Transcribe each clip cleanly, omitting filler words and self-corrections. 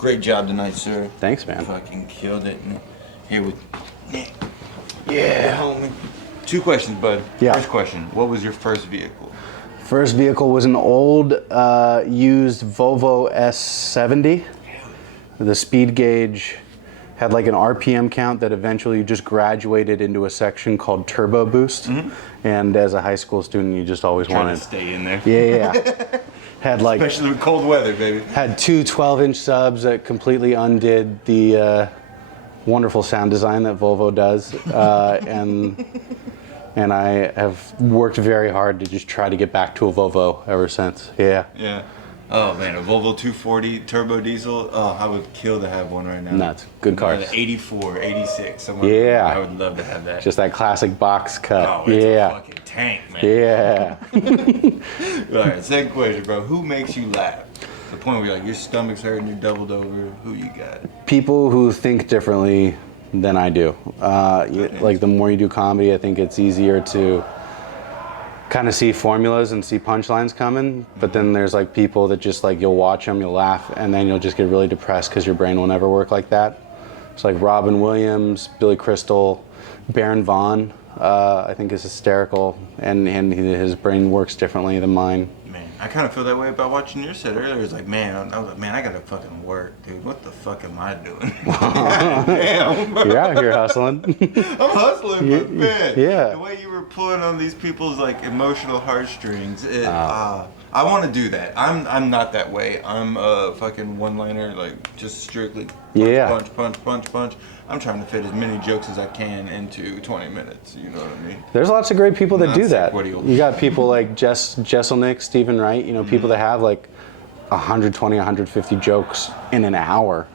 Great job tonight, sir. Thanks, man. Fucking killed it. Here with Nick. Yeah. Homie. 2 questions, bud. Yeah. First question. What was your first vehicle? First vehicle was an old used Volvo S70. The speed gauge had like an RPM count that eventually just graduated into a section called Turbo Boost. And as a high school student, you just always Trying wanted to stay in there. Yeah. Had like Especially with cold weather, baby. had 2 12-inch subs that completely undid the wonderful sound design that Volvo does, and I have worked very hard to just try to get back to a Volvo ever since. Yeah. Yeah. Oh man, a Volvo 240 turbo diesel. Oh, I would kill to have one right now. Nuts. Good cars. 84, 86. Somewhere. Yeah. I would love to have that. Just that classic box cut. Oh, it's yeah. a fucking tank, man. Yeah. All right, second question, bro. Who makes you laugh? The point where you're like, your stomach's hurting, you're doubled over. Who you got? People who think differently than I do. Like the more you do comedy, I think it's easier to kind of see formulas and see punchlines coming, but then there's like people that just like, you'll watch them, you'll laugh, and then you'll just get really depressed because your brain will never work like that. It's like Robin Williams, Billy Crystal, Baron Vaughn, I think is hysterical, and his brain works differently than mine. Man, I kind of feel that way about watching your set earlier. It's like, man, I was like, man, I gotta fucking work, dude. What the fuck am I doing? Damn. You're out here hustling. I'm hustling, but man, yeah. the way you were pulling on these people's like emotional heartstrings, I want to do that. I'm not that way. I'm a fucking one-liner, like just strictly punch. I'm trying to fit as many jokes as I can into 20 minutes. You know what I mean? There's lots of great people that do that. What do You got people like Jess Jesselnick, Stephen Wright. You know, people that have like 120, 150 jokes in an hour.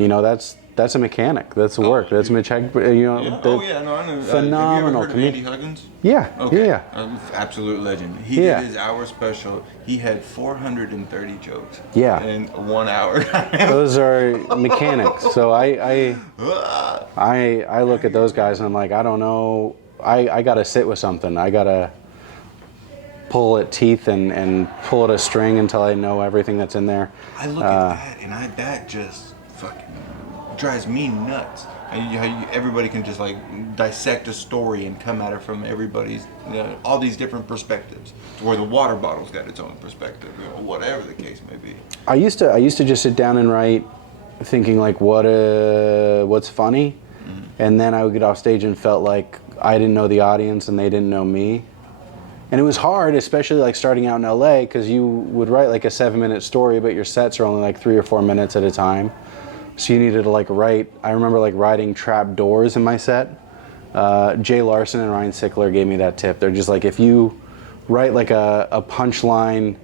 You know, that's a mechanic. That's work. That's mechanic. You know, Yeah. Oh yeah, no, I know. Phenomenal. Have you ever heard of Andy Huggins? Yeah. Okay. Yeah. Absolute legend. He did his hour special. He had 430 jokes. Yeah. In 1 hour. Those are mechanics. So I look at those guys and I'm like, I don't know. I gotta sit with something. I gotta pull at teeth and pull at a string until I know everything that's in there. I look at that and that just fucking drives me nuts. How everybody can just like dissect a story and come at it from everybody's, all these different perspectives. To where the water bottle's got its own perspective, whatever the case may be. I used to just sit down and write, thinking like, what's funny, and then I would get off stage and felt like I didn't know the audience and they didn't know me, and it was hard, especially like starting out in LA, because you would write like a 7-minute story, but your sets are only like 3 or 4 minutes at a time. So you needed to like write, I remember like writing trap doors in my set. Jay Larson and Ryan Sickler gave me that tip. They're just like, if you write like a punchline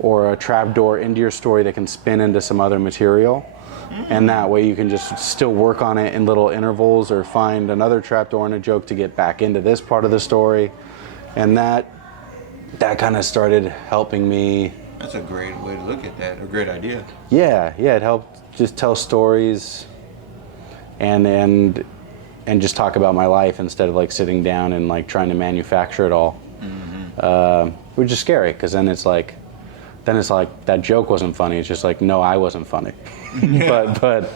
or a trap door into your story that can spin into some other material, and that way you can just still work on it in little intervals or find another trap door and a joke to get back into this part of the story. And that kind of started helping me. That's a great way to look at that, a great idea. Yeah, it helped just tell stories and just talk about my life instead of like sitting down and like trying to manufacture it all, which is scary, because then it's like that joke wasn't funny. It's just like, no, I wasn't funny. but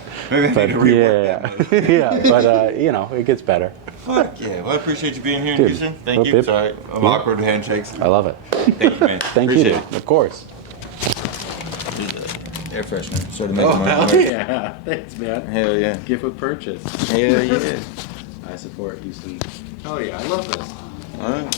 you know, it gets better. Fuck yeah. Well, I appreciate you being here in Dude, Houston. Thank you. Sorry, I'm awkward with handshakes. I love it. Thank you, man. Thank appreciate you, of course. Air freshener. Sort of making my Hell yeah. Thanks, man. Hell yeah. Gift of purchase. Hell yeah. I support Houston. Hell yeah, I love this. All right.